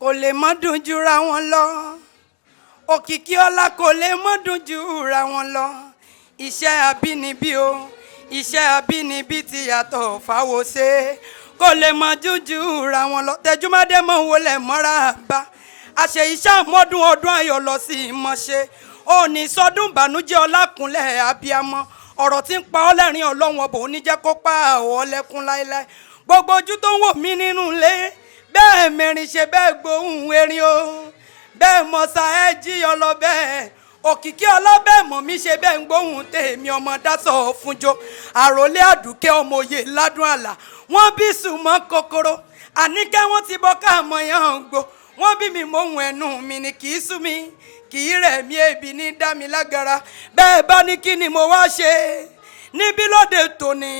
kò lè mọ́ dùn jura wọn lọ òkìkí ọlá kò lè mọ́ dùn jura wọn lọ iṣẹ́ àbínibí o iṣẹ́ àbínibí ti yàtọ̀ fáwọsé kò lè mọ́ dùn jura wọn lọ Tẹjúmádé mọ̀ wọlé mọ́ra bá àṣẹ iṣẹ́ àmọ́dún ọdún ayọ̀ lọ sí ìmọ̀ṣe òní sọdún ìbànújẹ́ ọlákùnlẹ̀ abiyamọ ọ̀rọ̀ tí ń pa ọ́ lẹ́rìn ọlọ́run ọbọ̀ oníjẹ́ kó pa ọ́ lẹ́kún láéláé gbogbo ojú tó ń wò mí nínú ilé bẹ́ẹ̀ mẹ́rin ṣe bẹ́ẹ̀ gbóhùn erin o bẹ́ẹ̀ mọ̀sá ẹ jí ọlọ bẹ́ẹ̀ òkìkí ọlọ́bẹ̀ mọ̀ mí ṣe bẹ́ẹ̀ ń gbóhùn tèmi ọmọ dásọ̀ fúnjọ àròlé àdùkẹ́ ọmọ òye ládùn àlà wọ́n bí sùnmọ́ kòkòrò àníkẹ́ wọ́n ti bọ́ káàmọ́ yàn gbó wọ́n bí mi mọ̀hún ẹnu mi ni kì í sú mi kì í rẹ̀ mí ebi ní dá mi lágara bẹ́ẹ̀ bá ní kí ni mo wá ṣe níbí lóde tòní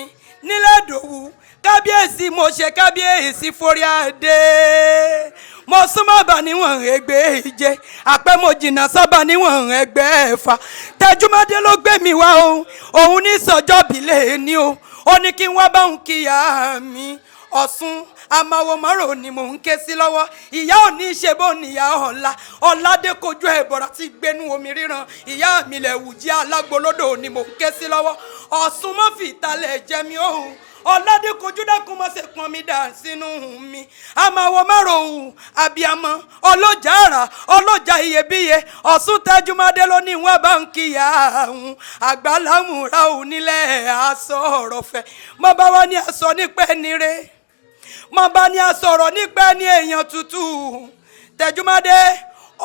nílẹ̀ Ìdòwú kábíyèsí mo ṣe kábíyèsí forí adé mo súnmọ́ bá níwọ̀n ẹgbẹ́ ìje àpẹ́ mo jìnnà sọ́ba níwọ̀n ẹgbẹ́ ẹ̀fà Tẹjúmádé ló gbé mi wá o òun ní sọjọ́ bílẹ̀ ni o ó ní kí n wá bá òun kíyà mi Ọ̀ṣun àmàwò márùn ni mò ń ké sí lọ́wọ́ ìyá ò ní ṣe bó níyà ọ̀làdé kojú ẹ̀bọ̀rà tí gbénú omi ríran ìyá mi lẹ̀ wù jí alágbolódò ni mò ń ké sí lọ́wọ́ Ọ̀ṣun mọ́ fi ìtàlẹ̀ jẹ mi òun ọ̀làdé kojú dákun mọ́ ṣe pọn mi dà sínú mi àmàwò márùn abiyamọ ọlọ́jà àrà ọlọ́jà iyebíye Ọ̀ṣun Tẹjúmádé ló ní wọn bá ń kíyà àwọn àgbàlámùrà ò nílẹ̀ aṣọ ọ̀rọ̀ fẹ́ mọ́ bá wá ní aṣọ nípẹ́ nire mo bá ní a sọ̀rọ̀ nípa ẹni èèyàn tútù Tẹjúmádé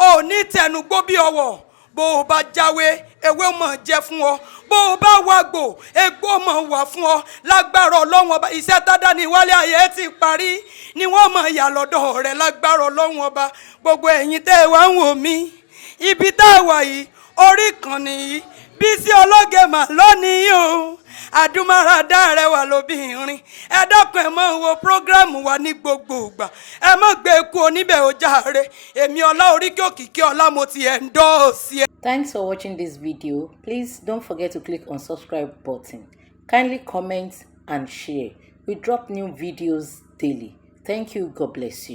ò ní tẹnugbó bí ọwọ́ bó o bá jáwé ewé mọ̀ jẹ́ fún ọ bó o bá wàgbò egbò mọ̀ wà fún ọ lágbára Ọlọ́run ọba iṣẹ́ tádá ní wálé ayé ti parí ni wọ́n mọ̀ yà lọ́dọ̀ rẹ̀ lágbára Ọlọ́run ọba gbogbo ẹ̀yin tẹ́ ẹ wá ń wò mí ibi tá a wà yìí orí kan nìyí Bísí Ọlọ́gẹ̀mà lónìí o àdúmáradá rẹwà lóbìnrin ẹ dákun ẹ máa wo prógráàmù wa ní gbogbo ìgbà ẹ má gbé eku oníbẹ̀ ó jàre èmi Ọlá Oríkì Òkìkí Ọlá mo ti endorse ẹ. Thanks for watching this video. Please don't forget to click on subscribe button. Kindly comment and share. We drop new videos daily. Thank you. God bless you.